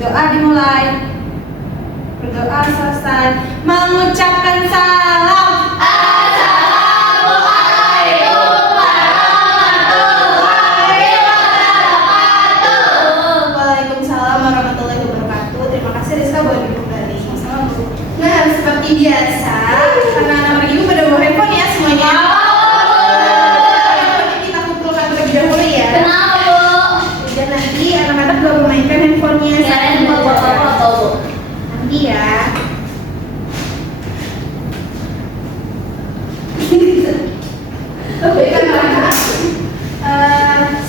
Berdoa dimulai. Berdoa selesai. Mengucapkan salam. Assalamualaikum warahmatullahi wabarakatuh. Waalaikumsalam warahmatullahi wabarakatuh. Terima kasih Rizka buat kembali. Nah, seperti biasa, anak-anak ibu pada bawa handphone ya semuanya. Kita kumpulkan terlebih dahulu ya. Kenapa, Bu? Dan nanti anak-anak baru memainkan handphonenya. Kirain mau foto-foto, Bu. Nanti ya. Oke, anak-anak.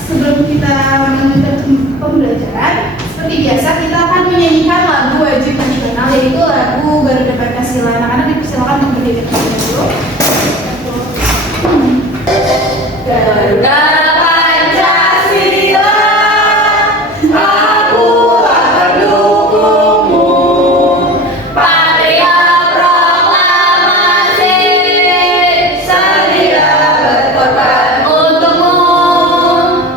Sebelum kita melanjutkan pembelajaran, seperti biasa kita akan menyanyikan lagu wajib nasional, yaitu lagu Garuda Pancasila. Anak-anak dipersilakan untuk berdiri terlebih dahulu. Garuda Pancasila, akulah pendukungmu. Patria proklamasi, sedia berkorban untukmu.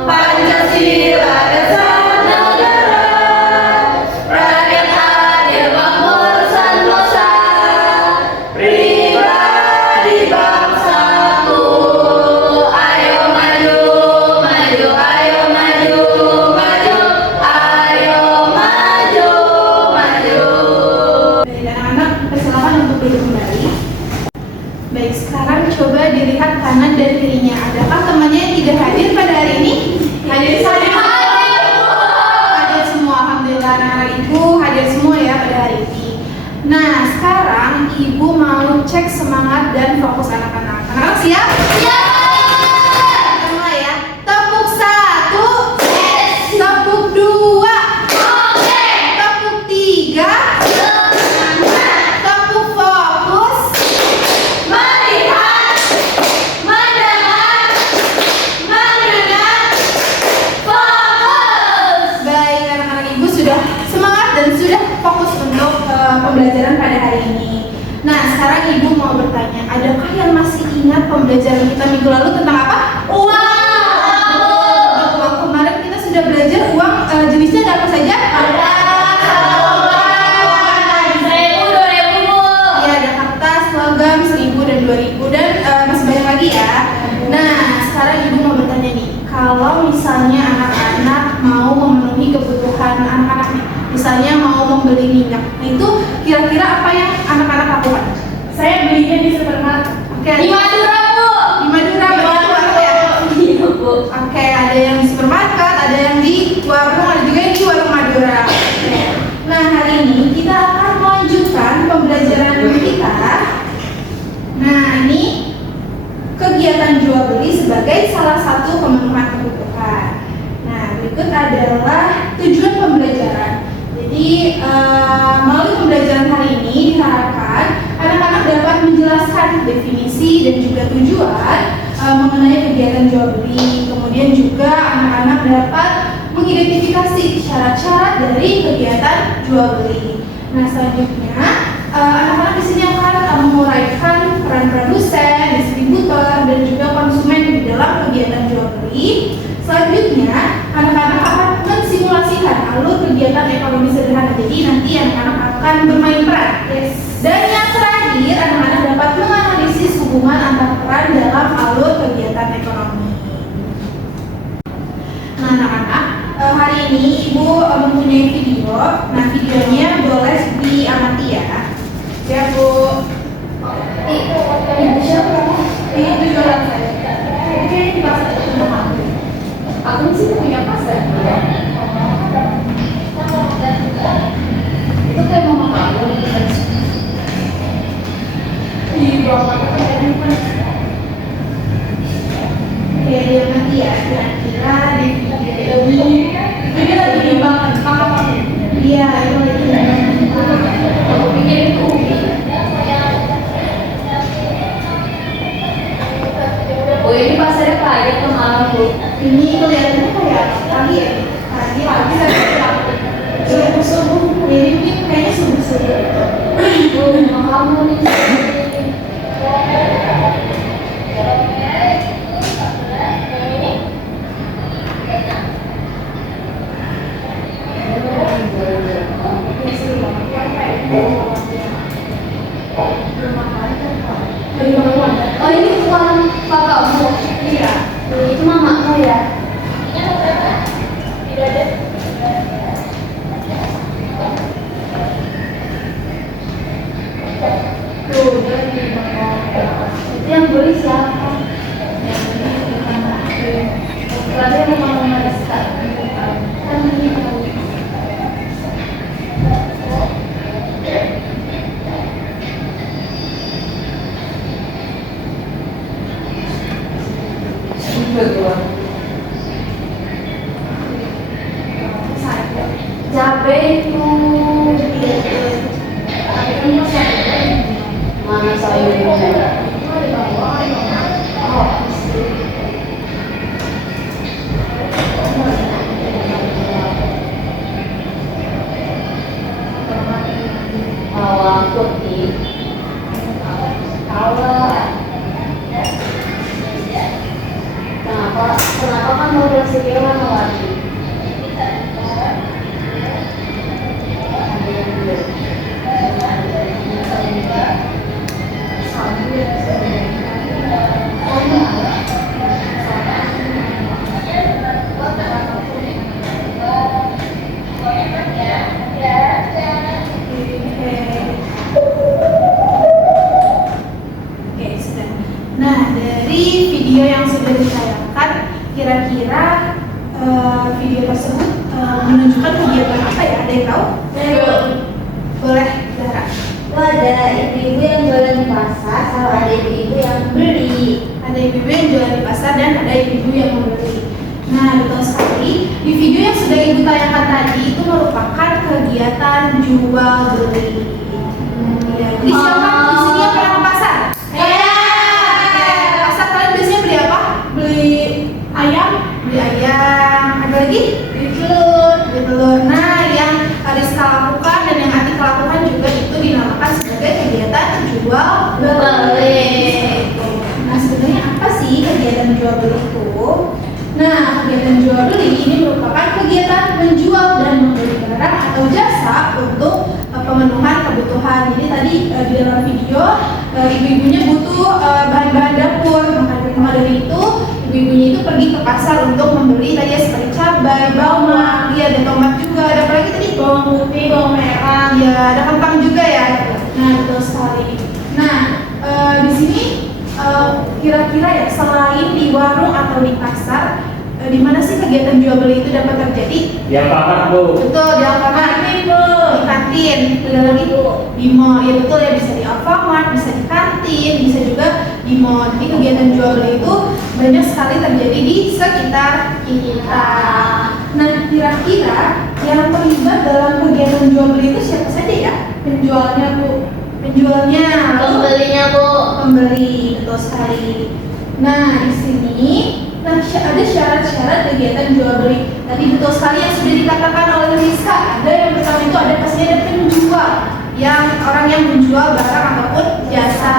Pancasila dasar negara, rakyat hadir makmur sentosa. Pribadi bangsaku, ayo maju, maju, ayo maju, maju, ayo maju, maju. Baik, anak-anak persilakan untuk duduk kembali. Baik, sekarang coba dilihat kanan dan kirinya. Adakah temannya yang tidak hadir pada hari ini? Hadir semua. Hadir semua, alhamdulillah anak-anak ibu hadir semua ya pada hari ini. Nah, sekarang ibu mau cek semangat dan fokus anak-anak. Anak-anak siap? Semua ya. Tepuk 1, tepuk 2, tepuk 3, tepuk fokus. Melihat, mendengar, mendengar, fokus. Baik, anak-anak ibu sudah semangat dan sudah fokus untuk pembelajaran pada hari ini. Nah, sekarang ibu mau bertanya, adakah yang masih ingat pembelajaran kita minggu lalu tentang apa? Uang. Kemarin kita sudah belajar uang, jenisnya ada apa saja? Ada 1000, 2000, Bu. Ya, ada kertas, logam, 1000 dan 2000 dan masih banyak lagi ya. Nah, sekarang ibu mau bertanya nih, kalau misalnya anak-anak mau memenuhi kebutuhan anak-anak nih, misalnya mau membeli minyak, nah itu kira-kira apa yang anak-anak lakukan? Saya belinya di supermarket. Oke, Di Madura, Bu. di Madura, berarti warung ya? Iya, Bu. Oke, ada yang di supermarket, ada yang di warung, ada juga yang di warung Madura. Oke. Nah, hari ini kita akan melanjutkan pembelajaran kita. Nah, ini kegiatan jual beli sebagai salah satu pemenuhan kebutuhan. Nah, berikut adalah tujuan pembelajaran. Jadi, melalui pembelajaran hari ini diharapkan anak-anak dapat menjelaskan definisi dan juga tujuan mengenai kegiatan jual beli. Kemudian juga anak-anak dapat mengidentifikasi syarat-syarat dari kegiatan jual beli. Nah, selanjutnya anak-anak di sini akan menguraikan peran produsen, distributor, dan juga konsumen di dalam kegiatan jual beli. Selanjutnya, anak-anak akan mensimulasikan alur kegiatan ekonomi sederhana. Jadi nanti anak-anak akan bermain peran. Dan yang terakhir, anak-anak dapat menganalisis hubungan antar peran dalam alur kegiatan ekonomi. Nah, anak-anak, hari ini ibu mempunyai video. Nah, videonya boleh diamati ya. Ya, Bu. Ibu siapa? Ini jualan saya. Oke, di pasar Aku sih punya pasar. Itu kayak mama kamu. di bawah Oke, diamati ya. Kira-kira di video ini. Jadi lagi dibangun kakak kamu. Iya, itu lagi. Aku pikir itu. Oh, ini pasarnya kayak kemarin, Bu. Ini kelihatannya kayak pagi ya. Pagi subuh-subuh. Mirip kayaknya subuh-subuh. Rumah kamu nih. Cabai itu mana sayurnya? Bawang putih. Kenapa kan model video warna-warni? Oke, sudah. Nah, dari video yang sudah ditayangkan, kira-kira video tersebut menunjukkan kegiatan apa ya? Ada yang tahu? Boleh, Zahra. Ada ibu-ibu yang jualan di pasar, sama ada ibu-ibu yang beli. Ada ibu-ibu yang jualan di pasar dan ada ibu-ibu yang membeli. Nah, betul sekali. Di video yang sudah ibu tayangkan tadi itu merupakan kegiatan jual beli. Ya, di siapa? Di sini yang pernah ke pasar? Pasar kalian biasanya beli apa? Beli ayam. Ada lagi? Beli telur. Nah, yang Ariska lakukan dan yang Atika lakukan juga itu dinamakan sebagai kegiatan jual beli. Nah, sebenarnya apa sih kegiatan jual beli itu? Nah, kegiatan jual beli ini merupakan kegiatan menjual dan membeli barang atau jasa untuk pemenuhan kebutuhan. Jadi tadi di dalam video ibu-ibunya butuh bahan-bahan dapur, maka dari itu ibu-ibunya itu pergi ke pasar untuk membeli tadi seperti cabai, bawang, ada tomat juga, ada apa lagi tadi? Bawang putih, bawang merah, ya ada kentang juga ya. Nah, betul sekali. Nah, di sini kira-kira ya selain di warung atau di pasar, di mana sih kegiatan jual beli itu dapat terjadi? Di Alfamart, Bu. Betul, di Alfamart, Bu. Di kantin, ada lagi Bu. Di mall, ya betul ya, bisa di Alfamart, bisa di kantin, bisa juga di mall. Jadi kegiatan jual beli itu banyak sekali terjadi di sekitar kita. Nah, kira-kira yang terlibat dalam kegiatan jual beli itu siapa saja ya? Penjualnya Bu. Penjualnya, Pembelinya Bu. pembeli, betul sekali. Nah, di sini ada syarat-syarat kegiatan jual beli. Tadi betul sekali yang sudah dikatakan oleh Rizka. Ada yang pertama itu pasti ada penjual, yang orang yang menjual barang ataupun jasa.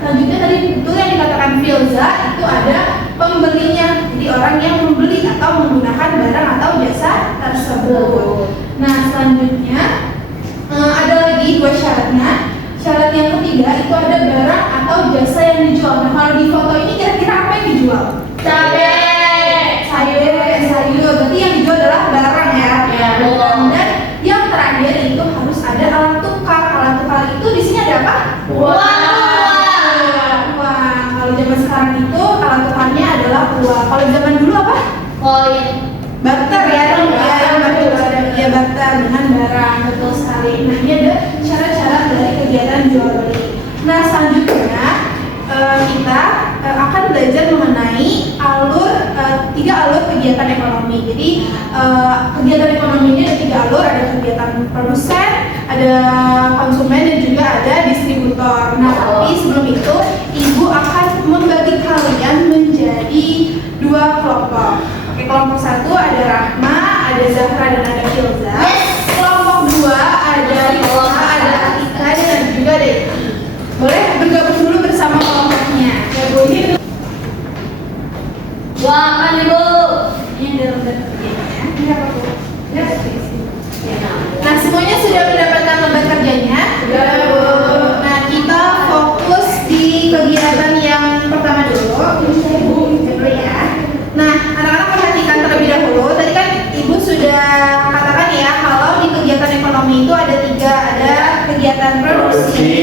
Selanjutnya tadi betul yang dikatakan Filza itu ada pembelinya, jadi orang yang membeli atau menggunakan barang atau jasa tersebut. Nah, selanjutnya ada lagi dua syaratnya. Syarat yang ketiga itu ada barang atau jasa yang dijual. Nah, kalau di foto ini kira-kira apa yang dijual? Sayur. Berarti yang dijual adalah barang ya. Dan yang terakhir itu harus ada alat tukar. Alat tukar itu di sini ada apa? Uang. Kalau zaman sekarang itu alat tukarnya adalah uang. Kalau zaman dulu apa? Koin. Barter ya, barter dengan barang, betul sekali. Nah, ini ada syarat-syarat dari kegiatan jual beli. Nah, selanjutnya kita akan belajar mengenai tiga alur kegiatan ekonomi. Jadi kegiatan ekonomi ini ada tiga alur, ada kegiatan produsen, ada konsumen dan juga ada distributor. Nah, tapi sebelum itu ibu akan membagi kalian menjadi dua kelompok. Oke, kelompok satu ada Rahma, ada Zahra dan ada Filza. Kelompok dua ada Rizka, ada Atika dan juga ada Iti. Boleh bergabung dulu bersama kelompoknya. Ya Bu, ini Makan Ibu. ini dalam daftar kerjanya. Ini apa Bu? Ya, di sini. Nah, semuanya sudah mendapatkan lembar kerjanya. Sudah, Bu. Nah, kita fokus di kegiatan yang pertama dulu. Dulu ya. Nah, anak-anak perhatikan terlebih dahulu. Tadi kan Ibu sudah katakan ya, kalau di kegiatan ekonomi itu ada tiga, ada kegiatan produksi,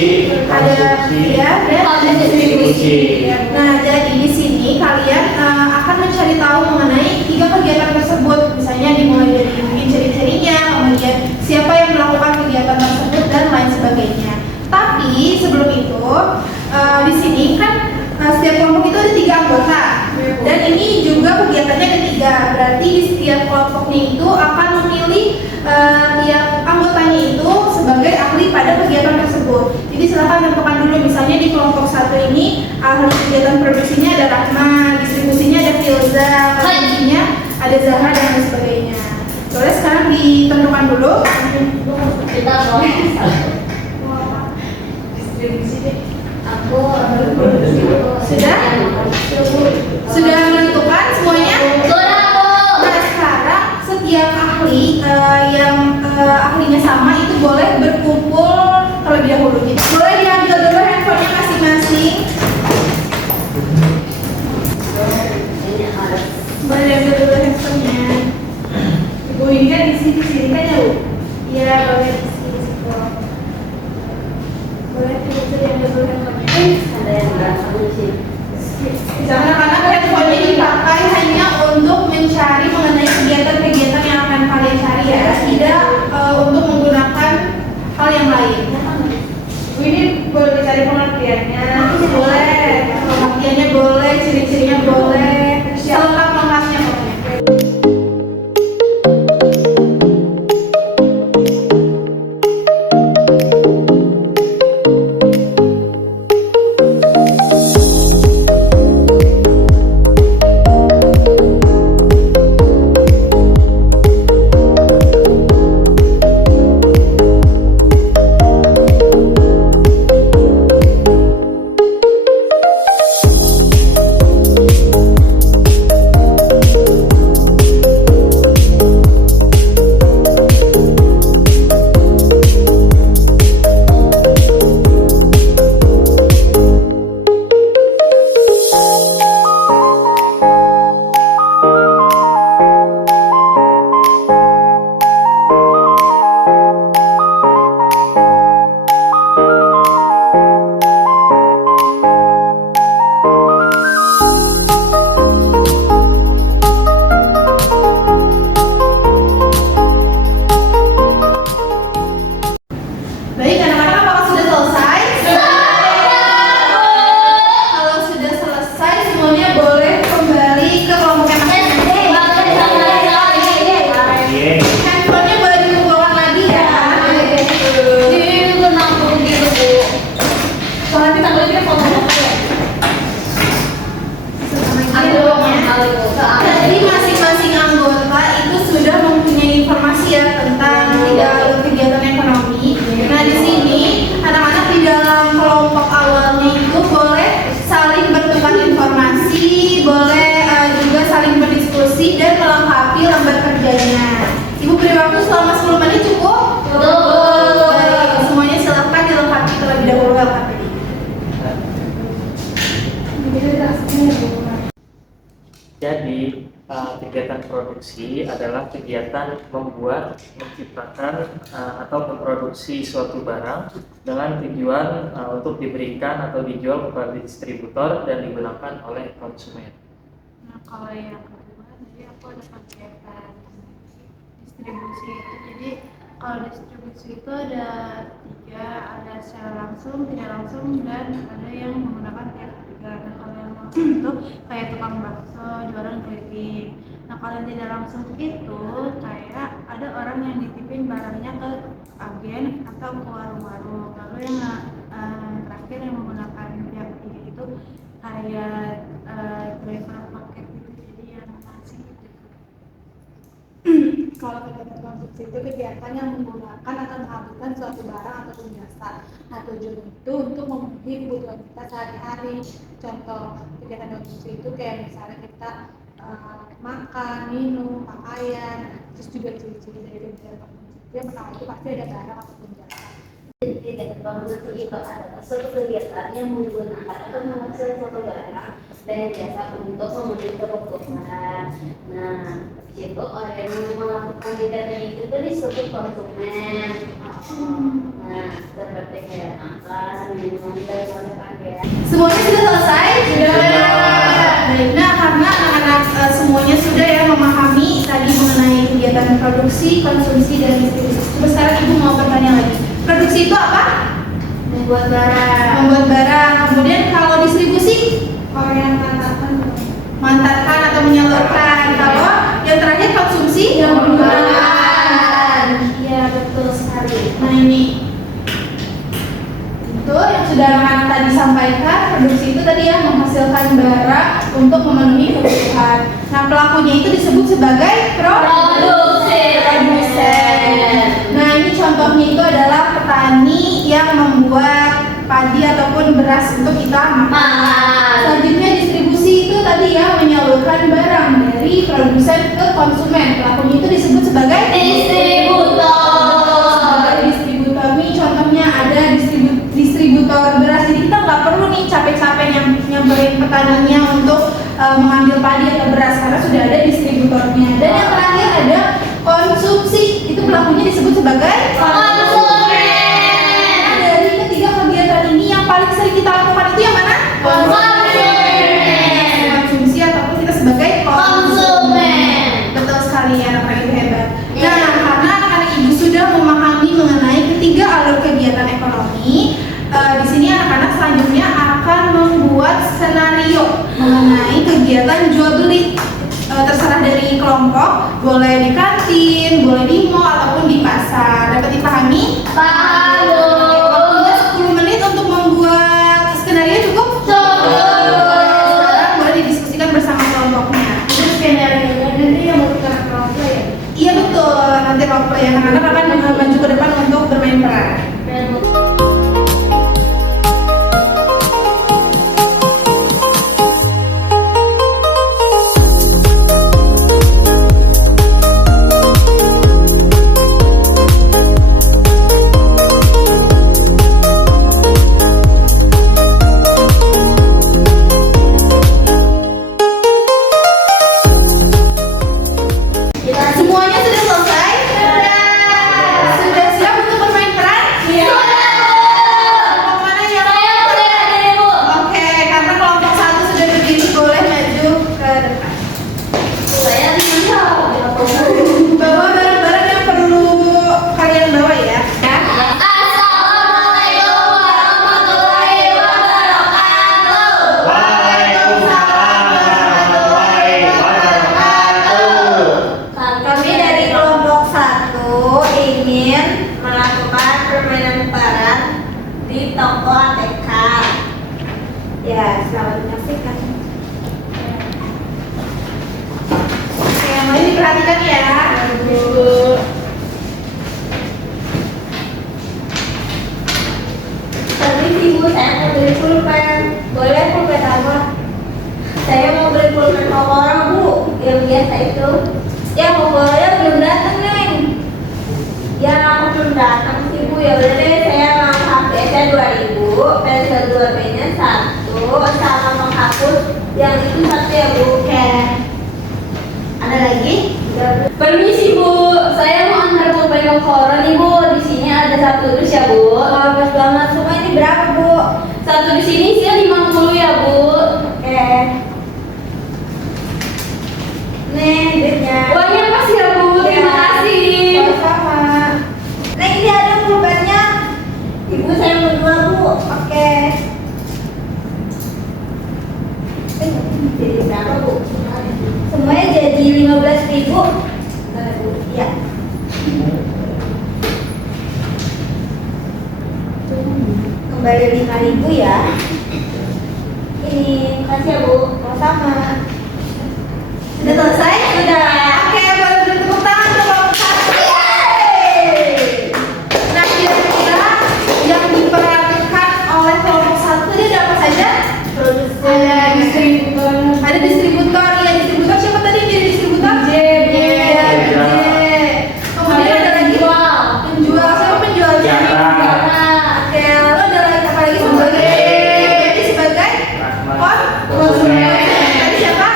ada ya, dan distribusi. Nah, jadi di sini kalian akan mencari tahu mengenai tiga kegiatan tersebut. Misalnya dimulai dari mungkin ciri-cirinya, kemudian siapa yang melakukan kegiatan tersebut dan lain sebagainya. Tapi sebelum itu di sini kan setiap kelompok itu ada 3 anggota dan ini juga kegiatannya ada 3. Berarti di setiap kelompoknya itu akan memilih Jadi silakan tentukan dulu, misalnya di kelompok 1 ini ahli kegiatan produksinya ada Rahma, distribusinya ada Filza, konsumsinya ada Zahra dan lain sebagainya. Boleh sekarang ditentukan dulu. Kita mau Distribusi deh. aku Sudah? Sudah menentukan semuanya? sudah Bu. Nah sekarang setiap ahli yang ahlinya sama itu boleh berkumpul terlebih dahulu. Jadi boleh diambil dulu handphonenya masing-masing. Ini harus Boleh diambil dulu handphonenya. Ibu ini kan di sini kan ya Bu. Iya boleh di sini. Boleh diambil dulu handphonenya. ada yang berasa sih. Karena handphonenya dipakai hanya untuk mencari mengenai kegiatan-kegiatan yang akan kalian cari ya, tidak untuk menggunakan hal yang lain. Bu ini boleh dicari pengertiannya. Boleh, pengertiannya boleh, ciri-cirinya boleh, selengkap-lengkapnya pokoknya. Baik, anak-anak apakah sudah selesai? Kalau sudah selesai, semuanya boleh kembali ke kelompoknya masing-masing. Handphonenya boleh dikumpulkan lagi ya. Itu nanggung gitu Bu. Soalnya kita boleh kita foto-foto ya. Jadi masing-masing anggota itu sudah mempunyai informasi ya tentang kegiatan ekonomi. Nah di sini anak-anak di dalam kelompok awalnya itu boleh saling bertukar informasi, boleh juga saling berdiskusi dan melengkapi lembar kerjanya. Ibu beri waktu selama 10 menit cukup? Baik, semuanya silahkan dilengkapi terlebih dahulu LKPD. Jadi kegiatan produksi adalah kegiatan membuat, menciptakan atau memproduksi suatu barang dengan tujuan untuk diberikan atau dijual kepada distributor dan digunakan oleh konsumen. Nah kalau yang kedua jadi aku ada kegiatan distribusi itu. Jadi kalau distribusi itu ada 3, ada secara langsung, tidak langsung, dan ada yang menggunakan pihak ketiga. Nah kalau yang langsung itu kayak tukang bakso, jualan keliling. Nah kalau yang tidak langsung itu kayak ada orang yang nitipin barangnya ke agen atau ke warung-warung. Lalu yang terakhir yang menggunakan pihak ketiga itu kayak driver paket gitu, jadi yang ngasih gitu. Kalau kegiatan konsumsi itu kegiatan yang menggunakan atau menghabiskan suatu barang ataupun jasa. Nah tujuan itu untuk memenuhi kebutuhan kita sehari-hari. Contoh kegiatan konsumsi itu kayak misalnya kita makan, minum, pakaian, terus juga ciri-ciri dari kegiatan konsumsi. Yang pertama itu pasti ada barang ataupun jasa. Kegiatan konsumsi itu adalah suatu kegiatan yang menggunakan atau menghasilkan suatu barang dan jasa untuk memenuhi kebutuhan. Nah, itu orang yang melakukan kegiatan itu disebut konsumen. Nah, seperti kayak makan, minum, dan pakaian. Semuanya sudah selesai? Baik, nah karena anak-anak semuanya sudah ya memahami tadi mengenai kegiatan produksi, konsumsi, dan distribusi. Terus sekarang ibu mau bertanya lagi. Produksi itu apa? Membuat barang. Membuat barang. Kemudian kalau distribusi? Orang yang Mantarkan atau menyalurkan. Kalau yang terakhir konsumsi? Yang menggunakan. Iya betul sekali. Nah ini. Terus untuk memenuhi kebutuhan. Nah, pelakunya itu disebut sebagai produsen. Nah, ini contohnya itu adalah petani yang membuat padi ataupun beras untuk kita makan. Selanjutnya distribusi itu tadi ya, menyalurkan barang dari produsen ke konsumen. Pelakunya itu disebut sebagai distributor. Distributor nih contohnya ada distributor beras. Jadi kita nggak perlu nih capek-capek nyamperin petaninya untuk mengambil padi atau beras karena sudah ada distributornya. Dan yang terakhir ada konsumsi. Itu pelakunya disebut sebagai konsumen. Nah, dari ketiga kegiatan ini yang paling sering kita lakukan itu yang mana? Konsumsi ataupun kita sebagai konsumen. Betul sekali, anak-anak ibu hebat. Nah, karena anak-anak ibu sudah memahami mengenai ketiga alur kegiatan ekonomi, di sini anak-anak selanjutnya akan membuat skenario mengenai kegiatan jual beli. Terserah dari kelompok, boleh di kantin, boleh di mall ataupun di pasar. Dapat dipahami? Waktunya 10 menit untuk membuat skenario cukup? Sekarang boleh didiskusikan bersama kelompoknya. Itu skenario nanti yang mau kita role play ya? Iya betul, nanti role play anak-anak akan maju ke depan untuk bermain peran. Semuanya sudah selesai? Sudah siap untuk bermain peran? Kelompok mana yang Oke, karena kelompok satu sudah berdiri, boleh maju ke depan. Bawa barang-barang yang perlu kalian bawa ya. Kami dari kelompok 1 ingin melakukan permainan peran di toko ATK. Ya, selamat menyaksikan. Oke, mau diperhatikan ya. Permisi Bu, saya mau beli pulpen. Boleh pulpen apa? Saya mau beli pulpen orang Bu, yang biasa itu. Ya, pokoknya belum datang Neng. Ya, aku belum datang sih Bu. Ya udah deh, saya mau HP saya 2000, pensil 2B-nya 1, sama penghapus yang itu 1 ya Bu. Oke. Ada lagi? Permisi Bu, saya mau antar pulpen ke koran nih Bu. Di sini ada 1 dus ya Bu. Bagus banget. Semua ini berapa Bu? 1 di sini sih 50 ya Bu. Oke. Nih, duitnya. Uangnya makasih ya Bu, terima kasih. Sama-sama. Nah, ini ada pulpennya. Ibu saya mau 2 Bu. Oke. Jadi berapa Bu? Semuanya jadi 15.000. Bentar, Bu. Iya. Kembali 5.000 ya. Ini, makasih ya Bu. Sama-sama. Sudah selesai? Sudah. Oke, boleh beri tepuk tangan untuk kelompok satu. Nah, kira-kira yang diperhatikan oleh kelompok satu ini ada apa saja? Ada distributor. Ada distributor. Ya, distributor siapa tadi yang jadi distributor? J. Kemudian ada lagi penjual. Siapa penjualnya? Oke, lalu ada lagi apa lagi sebagai konsumen. Tadi siapa?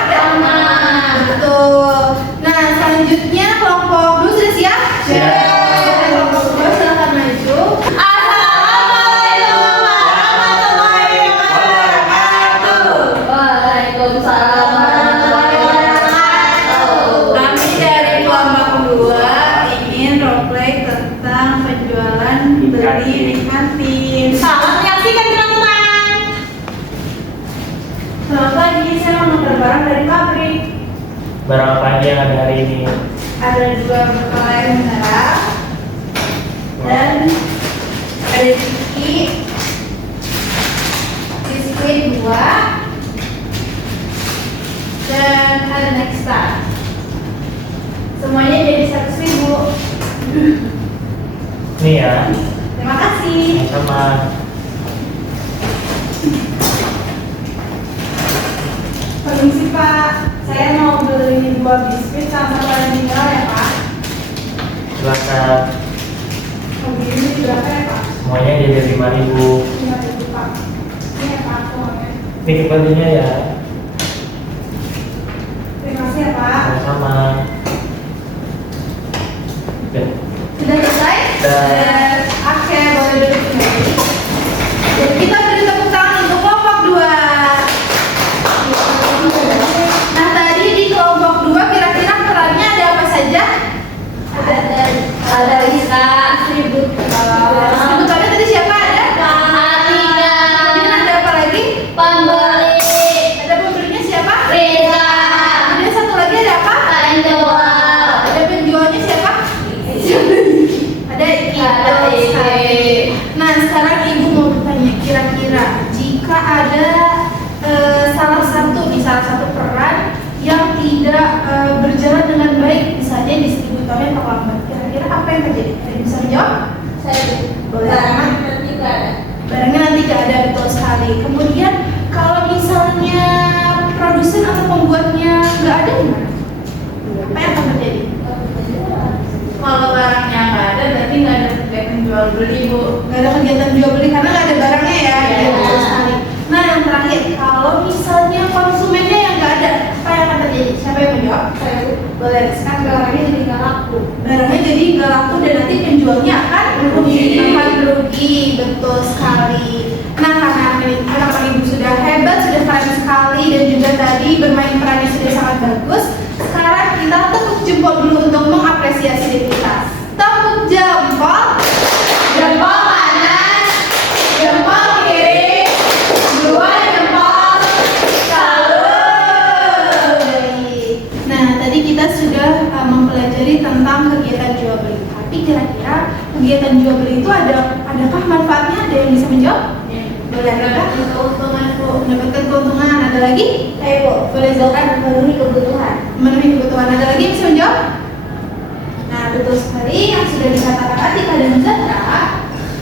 Betul. Nah, selanjutnya kelompok dulu sudah siap? Siap. Kelompok dua silakan maju. Assalamualaikum warahmatullahi wabarakatuh. Waalaikumsalam warahmatullahi wabarakatuh. Kami dari kelompok dua ingin role play tentang penjualan beli di kantin. Selamat menyaksikan teman-teman. Selamat pagi, saya mengantar barang dari pabrik. Barang apa aja yang ada hari ini? Ada 2 botol air mineral dan ada biskuit 2, Nih ya, Terima kasih. sama. Permisi Pak, saya mau beli 2 biskuit sama varian mineral ya Pak. Silakan. Mobil ini berapa ya Pak? Semuanya jadi 5.000. 5.000 Pak. Ini ya Pak, uangnya. Ini kembalinya ya. Terima kasih ya Pak. Sama-sama. Oke. Sudah selesai? Dan Oke, boleh duduk kembali. Jadi kita beri tepuk tangan untuk kelompok 2. Nah, tadi di kelompok 2 kira-kira perannya ada apa saja? Ada Lisa, Ribut, Sebutannya tadi siapa ada? Atika, Kemudian ada apa lagi? Pembeli, Ada pembelinya siapa? Reza, Kemudian satu lagi ada apa? Penjual, Ada penjualnya siapa? Ada ibu. Ada ibu. Nah, sekarang ibu mau bertanya, kira-kira jika ada salah satu peran yang tidak berjalan dengan baik, misalnya distributornya terlambat, kira-kira apa yang terjadi? Ada yang bisa menjawab? Saya Boleh. nanti nggak ada. Barangnya nanti tidak ada, betul sekali. Kemudian kalau misalnya produsen atau pembuatnya nggak ada gimana? Apa yang akan terjadi? Kalau barangnya nggak ada, berarti nggak ada kegiatan jual beli, Bu. Nggak ada kegiatan jual beli karena nggak ada barangnya ya. Iya. Iya, betul sekali. Nah, yang terakhir, kalau misalnya konsumennya yang nggak ada, apa yang akan terjadi? Siapa yang menjawab? Saya Boleh sekarang barangnya jadi nggak laku. barangnya jadi nggak laku dan nanti penjualnya akan rugi, betul sekali. Nah, karena anak-anak ibu sudah hebat, sudah keren sekali dan juga tadi bermain perannya sudah sangat bagus. Sekarang kita tepuk jempol dulu untuk mengapresiasi diri kita. Tepuk jempol, jempol kanan, jempol kiri, 2 jempol, salut. Baik. Nah, tadi kita sudah mempelajari tentang kegiatan jual beli. Tapi kira-kira kegiatan jual beli itu adakah manfaatnya? Ada yang bisa menjawab? Boleh, adakah? keuntungan, Bu. Mendapatkan keuntungan. Ada lagi? Ayo, Bu. Boleh silakan. Memenuhi kebutuhan. Memenuhi kebutuhan. Ada lagi yang bisa menjawab? Nah, betul sekali yang sudah dikatakan Atika dan Zahra.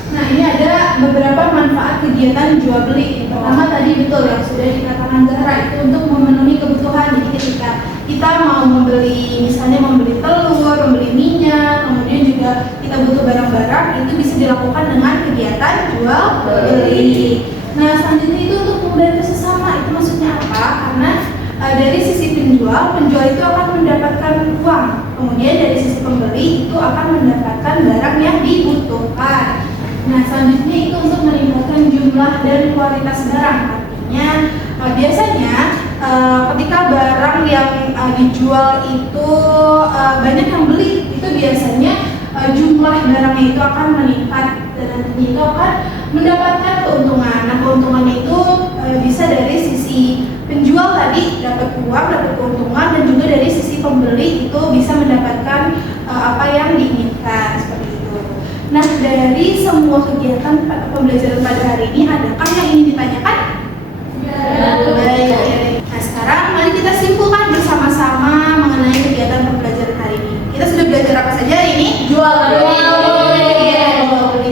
Nah, ini ada beberapa manfaat kegiatan jual beli. Yang pertama tadi betul yang sudah dikatakan Zahra, itu untuk memenuhi kebutuhan. Jadi ketika kita mau misalnya membeli telur, membeli minyak, kemudian juga kita butuh barang-barang, itu bisa dilakukan dengan kegiatan jual beli. Nah, selanjutnya itu untuk membantu sesama. Itu maksudnya apa? Karena dari sisi penjual itu akan mendapatkan uang. Kemudian dari sisi pembeli itu akan mendapatkan barang yang dibutuhkan. Nah, selanjutnya itu untuk meningkatkan jumlah dan kualitas barang. Artinya biasanya ketika barang yang dijual itu banyak yang beli, itu biasanya jumlah barangnya itu akan meningkat dan nantinya itu akan mendapatkan keuntungan. Nah, keuntungannya itu bisa dari sisi penjual tadi dapat uang, dapat keuntungan, dan juga dari sisi pembeli itu bisa mendapatkan apa yang diinginkan seperti itu. Nah, dari semua kegiatan pembelajaran pada hari ini, adakah yang ingin ditanyakan? Baik. Nah, sekarang mari kita simpulkan bersama-sama mengenai kegiatan pembelajaran hari ini. Kita sudah belajar apa saja hari ini? Jual beli.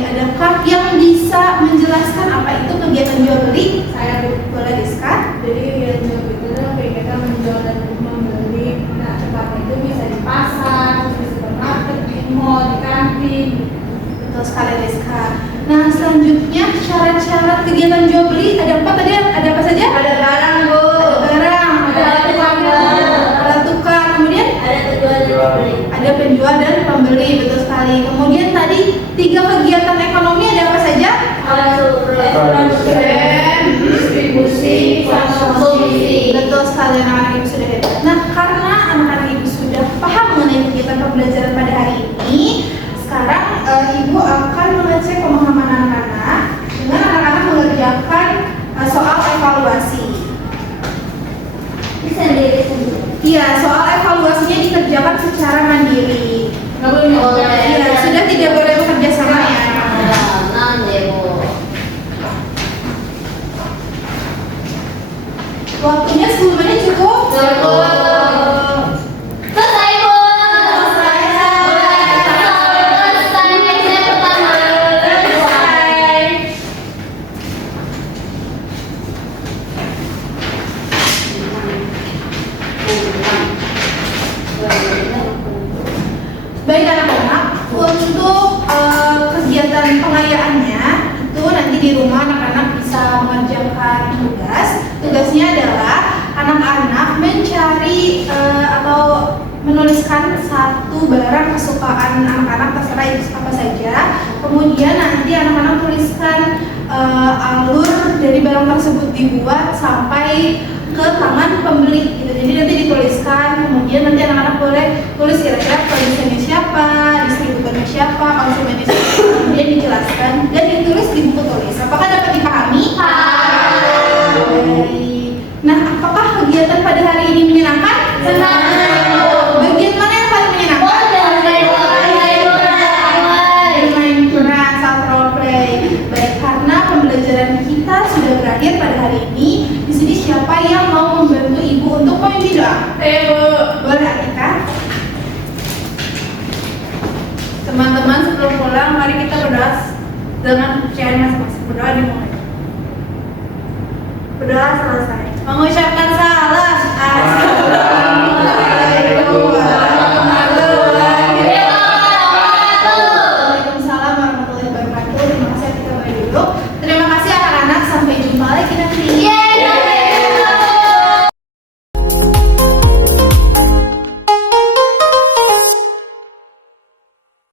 Adakah yang bisa menjelaskan apa itu kegiatan jual beli? Saya boleh diskan. Jadi kegiatan jual beli itu adalah kegiatan menjual dan membeli. Nah, tempatnya itu bisa di pasar, di supermarket, di mall, di kantin. Betul sekali, Rizka. Nah, selanjutnya syarat-syarat kegiatan jual beli ada 4 tadi, ada apa saja? Ada barang, Bu. Ada barang, ada tukar, kemudian Ada penjual dan pembeli. ada penjual dan pembeli, betul sekali. Kemudian tadi 3 kegiatan ekonomi ada apa saja? Produsen, distribusi, konsumsi. Betul sekali, anak-anak ibu sudah hebat. Nah, karena anak-anak ibu sudah paham mengenai kegiatan pembelajaran pada hari ini, sekarang ibu akan mengecek pemahaman anak-anak dengan anak-anak mengerjakan soal evaluasi. Sendiri. Iya, soal evaluasinya dikerjakan secara mandiri. Nggak boleh Boleh. Iya, sudah tidak boleh bekerja sama ya. Nanti, Bu. di rumah anak-anak bisa mengerjakan tugas. Tugasnya adalah anak-anak mencari atau menuliskan satu barang kesukaan anak-anak, terserah itu apa saja. Kemudian nanti anak-anak tuliskan alur dari barang tersebut dibuat sampai ke tangan pembeli gitu. Jadi nanti dituliskan, kemudian nanti anak-anak boleh tulis kira-kira produsennya siapa, distributornya siapa, konsumennya siapa, kemudian dijelaskan dan ditulis di buku tulis. Apakah dapat dipahami? Baik. Nah, apakah kegiatan pada hari ini menyenangkan? Senang. Bagian mana yang paling menyenangkan? Bermain curang saat role play. Baik, karena pembelajaran kita sudah berakhir pada hari ini. Di sini siapa yang mau membantu ibu untuk memimpin doa? Boleh, Atika? Teman-teman, sebelum pulang mari kita berdoa dengan kepercayaan masing-masing. Berdoa dimulai. Berdoa selesai. Mengucapkan